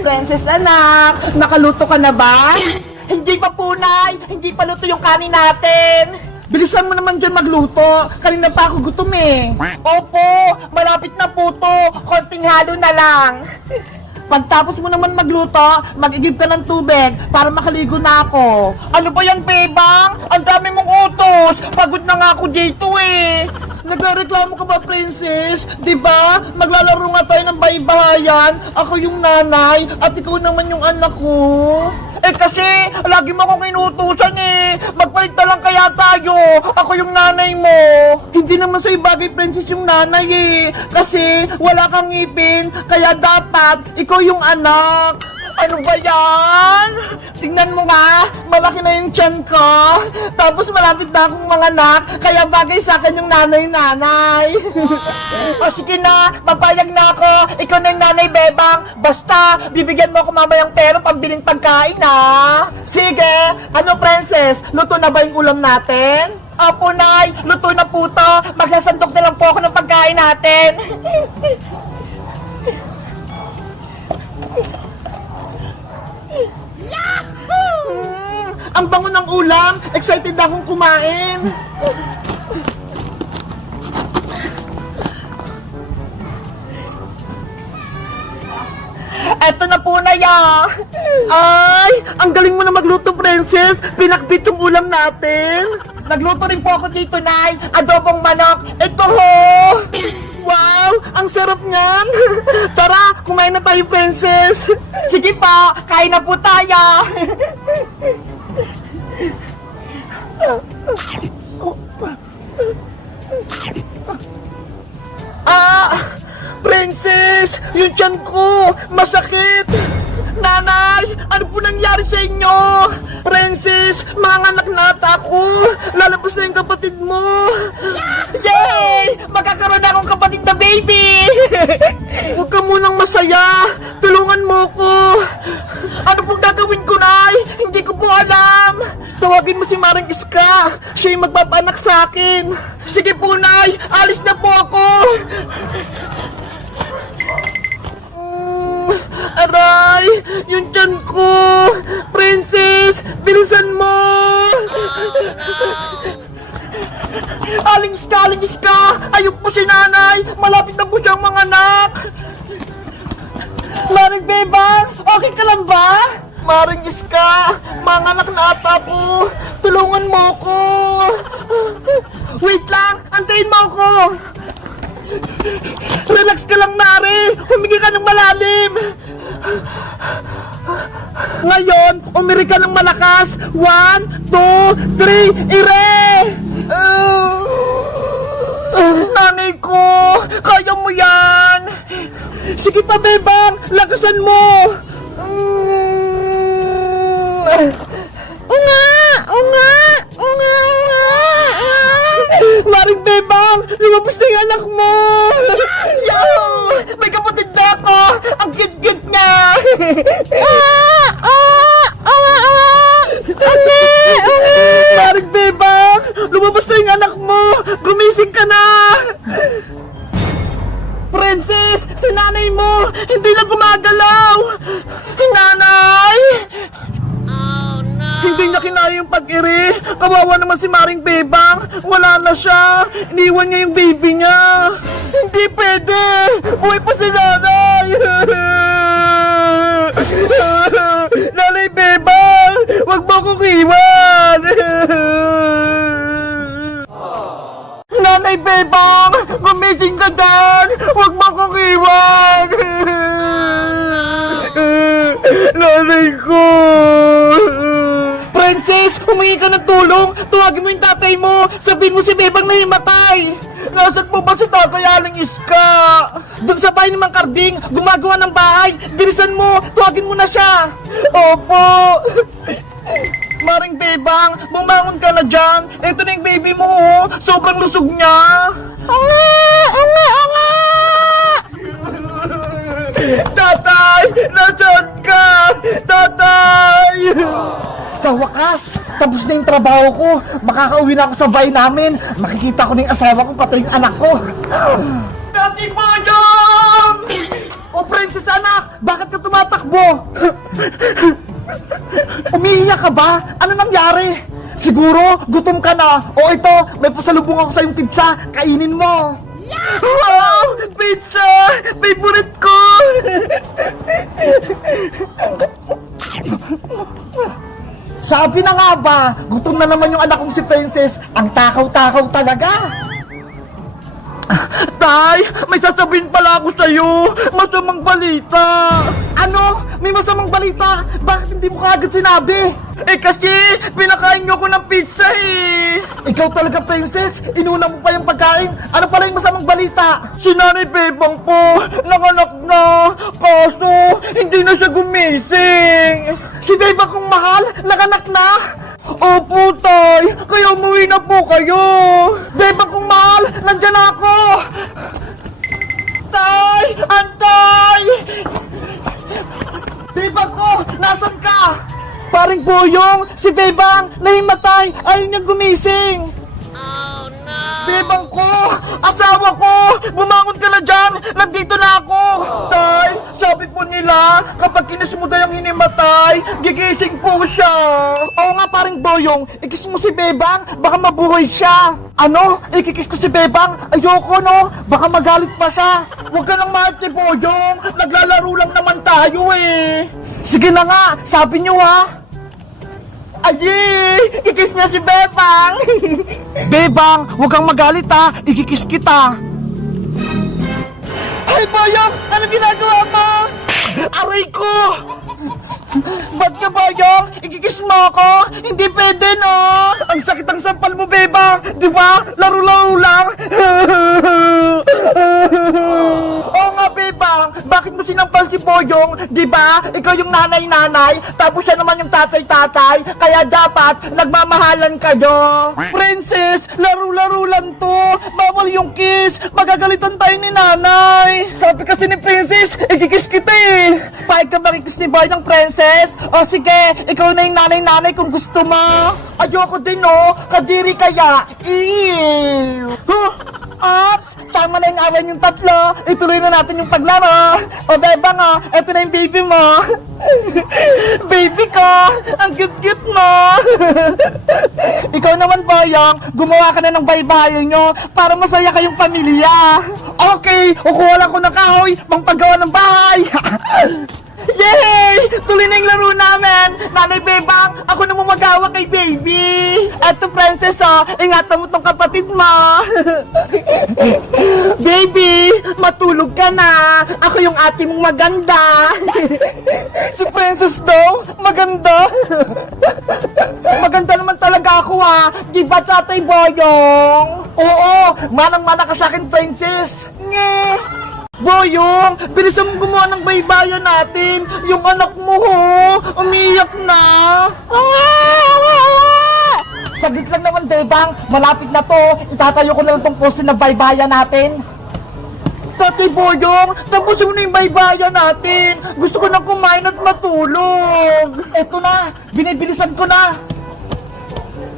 Princess anak, nakaluto ka na ba? Hindi pa po, Nay. Hindi pa luto yung kanin natin. Bilisan mo naman dyan magluto. Kanina pa ako gutom eh. Opo, malapit na po to. Konting halo na lang. Pagtapos mo naman magluto, mag-igib ka ng tubig para makaligo na ako. Ano ba yan, Bebang? Ang dami mong utos. Pagod na nga ako dito eh. Nagreklamo ka ba, Princess? Diba? Maglalaro nga tayo ng bahay-bahayan. Ako yung nanay at ikaw naman yung anak ko. Eh kasi, lagi mo akong inutusan eh. Magpalit na lang kaya tayo. Ako yung nanay mo. Hindi naman sa'yo bagay, Princess, yung nanay eh. Kasi wala kang ngipin, kaya dapat ikaw yung anak. Ano ba yan? Tingnan mo nga, malaki na yung tiyan ko. Tapos malapit na akong mga anak, kaya bagay sa akin yung nanay-nanay. O sige na, papayag na ako. Ikaw na yung nanay, Bebang. Basta, bibigyan mo ako mamayang pera pambiling pagkain, ha? Sige, ano, Princess? Luto na ba yung ulam natin? Opo, Nay. Luto na po to. Magsasandok na lang po ako ng pagkain natin. Ang bango ng ulam! Excited akong kumain! Eto na po na ya! Ay! Ang galing mo na magluto, Princess! Pinakbit yung ulam natin! Nagluto rin po ako dito, Nay! Adobong manok! Ito ho! Wow! Ang sarap niyan! Tara! Kumain na tayo, Princess! Sige pa! Kain na po tayo! Princess! Yung tiyan ko! Masakit! Nanay! Ano po nangyari sa inyo? Princess! Manganak na ata ako! Lalabas na yung kapatid mo! Yay! Magkakaroon na akong kapatid na baby! Huwag ka munang masaya! Tulungan mo ko! Ano pong gagawin ko, Nay? Hindi ko po alam! Tawagin mo si Maring Iska! Siya yung magpapaanak sa akin! Sige po, Nay! Alis na po ako! Aray! Yung tiyan ko! Princess! Bilisan mo! Aling Iska! Ayun po si Nanay! Malapit na po siyang mga anak! Maring Bebang! Okay ka lang ba? Maring Iska! Mga anak na ata ko! Tulungan mo ko! Wait lang! Antayin mo ko! Relax ka lang, Mari! Humingi ka ng malalim! Ngayon, umiri ka ng malakas! 1, 2, 3, ire! Nanay ko! Kaya mo yan! Sige pa, Bebang! Lakasan mo! Maring Bebang! Lumabas na yung anak mo! Yo! May kapatid na ako! Ang cute-cute niya! Maring Bebang! Lumabas na yung anak mo! Gumising ka na! Princess! Si nanay mo! Hindi na gumagalaw! Nanay! Hindi niya kinaya yung pag-iri. Kawawa naman si Maring Bebang. Wala na siya. Iniwan niya yung baby niya. Hindi pwede. Buhay pa si nanay. Nanay Bebang, wag mo akong iwan. Nanay Bebang, gumising ka dyan. Wag mo akong iwan. Nanay ko. Princess, humingi ka ng tulong. Tuwagin mo yung tatay mo. Sabihin mo si Bebang na himatay. Nasaan po ba si Tatay Aling Iska? Doon sa bahay ni Mang Karding, gumagawa ng bahay. Bilisan mo, tuwagin mo na siya. Opo. Maring Bebang, bumangon ka na dyan. Ito na yung baby mo, oh. Sobrang lusog niya. Tatay! Nasaan ka? Tatay! Sa wakas, tapos na yung trabaho ko. Makakauwi na ako sa bahay namin. Makikita ko na yung asawa ko, pati yung anak ko. Tati Boyong! O Princess anak, Bakit ka tumatakbo? Umiiyak ka ba? Ano nangyari? Siguro, gutom ka na. O ito, may pasalubong ako sa yung pizza. Kainin mo. Wow! Pizza! Favorite ko! Sabi na nga ba, gutom na naman yung anak kong si Princess. Ang takaw-takaw talaga. Tay, may sasabihin pala ako sa'yo. Masamang balita. Ano? May masamang balita? Bakit hindi mo kaagad sinabi? Eh kasi, pinakain niyo ko ng pizza eh. Ikaw talaga, Princess. Inuna mo pa yung pagkain. Ano pala yung masamang balita? Si Nanay Bebang po, nanganak na. Kaso, hindi na siya gumising. Si Bebang kong mahal, nanganak na? Opo, Tay. Kaya umuwi na po kayo. Bebang kong mahal, nandyan ako. Tay! Antay! Bebang ko, nasan ka? Paring Boyong, si Bebang, nahimatay, ayaw niya gumising. Oh no! Bebang ko, asawa ko, bumangon ka na dyan, nandito na ako. Tay, sabi po nila, kapag kinis mo daw yung hinimatay, gigising po siya. Oo nga paring Boyong, ikis mo si Bebang, baka mabuhay siya. Ano? Ikikis ko si Bebang? Ayoko no, baka magalit pa siya. Huwag ka nang mahal si Boyong, naglalaro lang naman tayo eh. Sige na nga, sabi niyo ha. Ayi! Ikis niya si Bebang! Bebang, huwag kang magalit ha! Ikikis kita! Ay, Boyong! Ano ginagawa mo? Aray ko! Ba't ka, Boyong? Ikikis mo ako? Hindi pwede, no? Ang sakit ang sampal mo, Bebang! Di ba? Laro-laro lang! Oo nga, Bebang! Bakit mo sinampal si Boyong? Di ba? Ikaw yung nanay-nanay, tapos siya naman yung tatay-tatay, kaya dapat nagmamahalan kayo! Princess! Laro-laro lang to! Bawal yung kiss! Magagalitan tayo ni nanay! Sabi kasi ni Princess, ikikis kita eh! Paig ka makikis ni Boy ng Princess? O sige, ikaw na yung nanay-nanay kung gusto mo! Ayoko din no! Kadiri kaya! Ew! Huh? Ops! Tama na yung away yung tatlo! Ituloy na natin yung paglaro! O Bebang o! Eto na yung baby mo! Baby ko! Ang cute-cute mo! Ikaw naman, Boyong! Gumawa ka na ng baybayin nyo para masaya kayong pamilya! Okay! Kukuha lang ko ng kahoy pang paggawa ng bahay! Yay! Tuloy na yung laro namin! Nanay Bebang, ako na magawa kay baby! Eto, Princess, oh, ingatan mo tong kapatid mo! Baby, matulog ka na! Ako yung ate mong maganda! Si Princess daw, maganda! Maganda naman talaga ako, ha! Di ba, Tatay Boyong? Oo, manang-mana ka sa akin, Princess! Nye! Boyong, bilisan mong gumawa ng baybayan natin. Yung anak mo, ho, umiyak na. Saglit lang naman, Bebang. Malapit na to. Itatayo ko na lang tong poste na baybayan natin. Tatay Boyong, tapusin mo na yung baybayan natin. Gusto ko na kumain at matulog. Eto na, binibilisan ko na.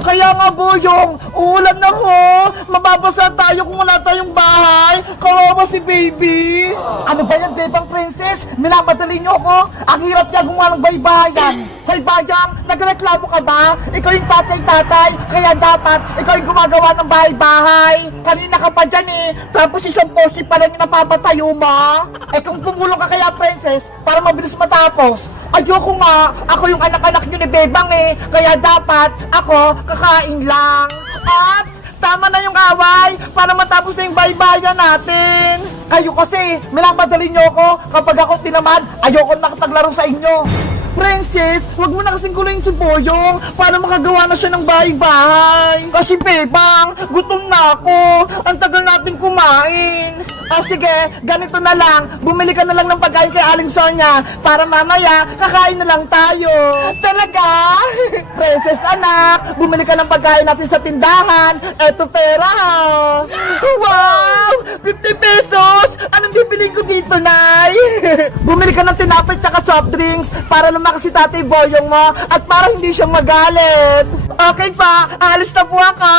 Kaya nga, Boyong, uulan na ho. Mababasa tayo kung wala tayong bahay. Kawawa si baby. Ano ba yan, Bebang Princess? Minamadali niyo ako. Ang hirap niya gumawa ng baybayan. Hoy, Bayang, nagreklamo ka ba? Ikaw yung tatay-tatay, kaya dapat ikaw yung gumagawa ng bahay-bahay. Kanina ka pa dyan eh. Tapos isang poste pa lang yung napapatayo mo. Eh kung tumulong ka kaya, Princess, para mabilis matapos. Ayoko nga, ako yung anak-anak nyo ni Bebang eh. Kaya dapat, ako, kakain lang. Ops! Tama na yung away para matapos na yung baybayan natin. Kayo kasi, minamadali nyo ako. Kapag ako tinamad, ayoko makapaglaro sa inyo. Princess, wag mo na kasing guluhin si Boyong para makagawa na siya ng bahay-bahay. Kasi Bebang, gutom na ako. Ang tagal natin kumain. Sige, ganito na lang. Bumili ka na lang ng pagkain kay Aling Sonia para mamaya kakain na lang tayo. Talaga? Princess anak, bumili ka ng pagkain natin sa tindahan. Eto pera. Wow! 50 pesos! Anong bibili ko dito, Nay? Bumili ka ng tinapay tsaka soft drinks para lumakas si Tatay Boyong mo at para hindi siya magalit. Okay pa, alis na po ako.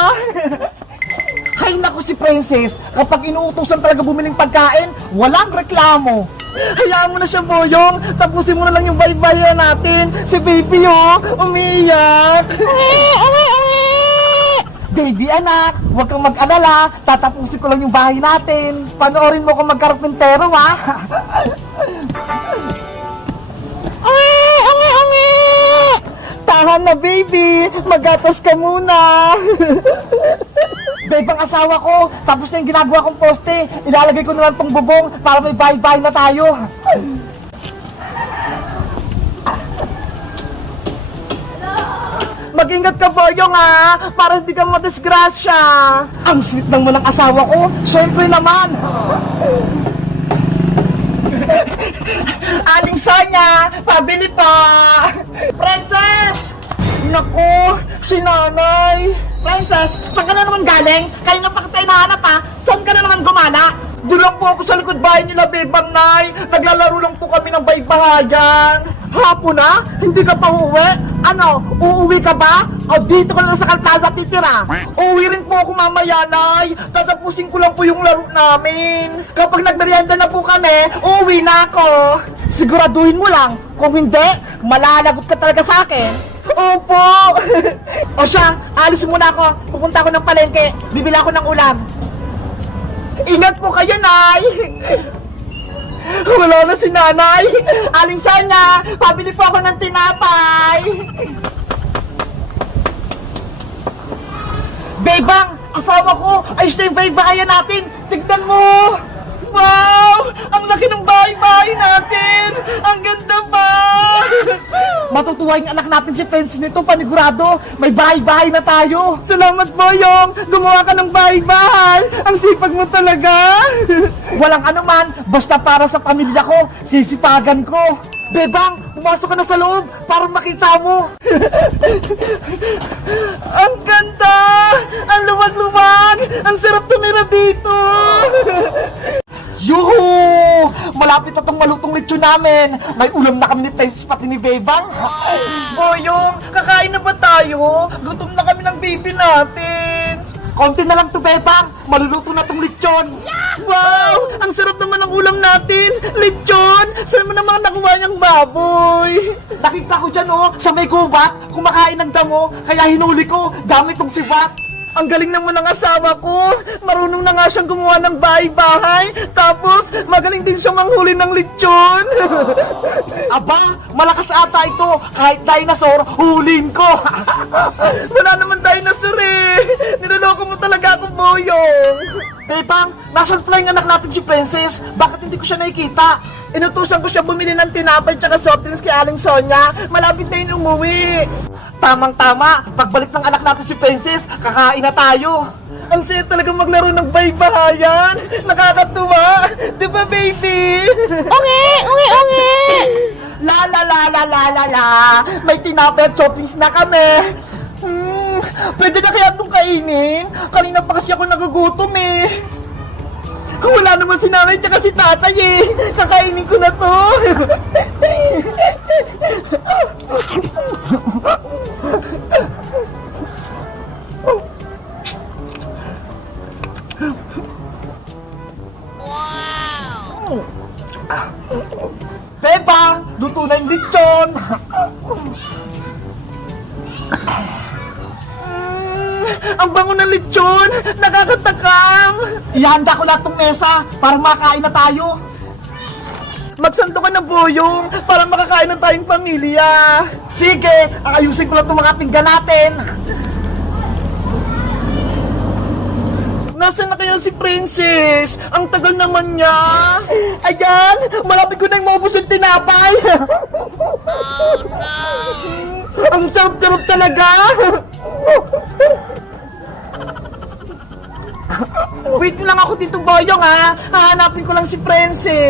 Hay naku si Princess, kapag inuutosan talaga bumiling pagkain, walang reklamo. Hayaan mo na siya, Boyong. Tapusin mo na lang yung baybaya natin. Si baby, oh, umiiyak. Baby anak, huwag kang mag-alala. Tatapusin ko lang yung bahay natin. Panoorin mo kung magkarpintero, ha? Tahan na, baby. Magatas ka muna. Babe, ang asawa ko, tapos na yung ginagawa kong poste. Ilalagay ko na lang tong bubong para may bahay-bahay na tayo. Mag-ingat ka, Boyong, ha? Para hindi ka madisgrasya. Ang sweet ng mo ng asawa ko. Siyempre naman. Aling Sonia, pabili pa. Princess! Naku, si nanay. Princess, saan ka na naman galing? Kanina pa kita hinahanap, ha? Saan ka na naman gumana? Doon lang po ako sa likod bahay nila, Bebang Nay. Naglalaro lang po kami ng baybahayan. Hapon na? Hindi ka pa uuwi? Ano, uuwi ka ba? O dito ka lang sa kalsada titira? Uuwi rin po ako mamaya, Nay. Tatapusin ko lang po yung laro namin. Kapag nagmerienda na po kami, uuwi na ako. Siguraduhin mo lang. Kung hindi, malalagot ka talaga sa akin. Opo! O siya, alis muna ako. Pupunta ako ng palengke. Bibili ako ng ulam. Ingat po kayo, Nay! Wala na si Nanay! Aling Sonia, pabili po ako ng tinapay! Bebang, asawa ko! Ayos na yung bahay-bahayan natin! Tignan mo! Wow! Ang laki ng bahay-bahay natin! Ang ganda pa! Matutuwa yung anak natin si Pence nito, panigurado. May bahay-bahay na tayo. Salamat, Boyong. Gumawa ka ng bahay-bahay. Ang sipag mo talaga. Walang anuman, basta para sa pamilya ko, sisipagan ko. Bebang, pumasok ka na sa loob para makita mo. Ang ganda! Ang luwag-luwag! Ang sarap tumira dito! Yuhu! Malapit na tong malutong lechon namin. May ulam na kami ni Princess pati ni Bebang. Boyong, kakain na ba tayo? Gutom na kami ng baby natin. Konti na lang to, Bebang. Maluluto na tong lechon. Wow! Ang sarap naman ng ulam natin. Lechon! Saan mo naman nakuha niyang baboy? Nakita ko dyan, oh, sa may gubat, kumakain ng damo, kaya hinuli ko gamit tong sibat. Ang galing naman ng asawa ko. Marunong na nga siyang gumawa ng bahay-bahay. Tapos, magaling din siyang manghuli ng lechon. Aba, malakas ata ito. Kahit dinosaur, hulin ko. Wala naman dinosaur eh. Niloloko mo talaga ako, Boyong. Bebang, nasan pala yung anak natin si Princess? Bakit hindi ko siya nakikita? Inutusan ko siya bumili ng tinapay tsaka soft drinks kay Aling Sonia. Malapit na yun umuwi. Tamang-tama, pagbalik ng anak natin si Princess, kakain na tayo. Ang saya talaga maglaro ng baybahayan. Nakakatuwa. Di ba, baby? Ungi! Ungi! Ungi! La la la la la la la. May tinapay at toppings na kami. Pwede na kaya itong kainin? Kanina pa kasi ako nagugutom eh. Wala naman si nanay tsaka si tatay eh. Kakainin ko na to. Wow! Bebang, luto na yung lechon. Ang bango ng lechon! Nakakatakam! Ihanda ko lahat tong mesa para makakain na tayo. Magsanto ka na, Boyong, para makakain na tayong pamilya. Sige, ayusin ko lang itong mga pinggan natin. Nasaan na kaya si Princess? Ang tagal naman niya. Ayan, malapit ko na yung maubos yung tinapay. Oh, no. Ang sarap-sarap talaga. Wait lang ako dito, Boyong, ha? Hahanapin ko lang si Princess.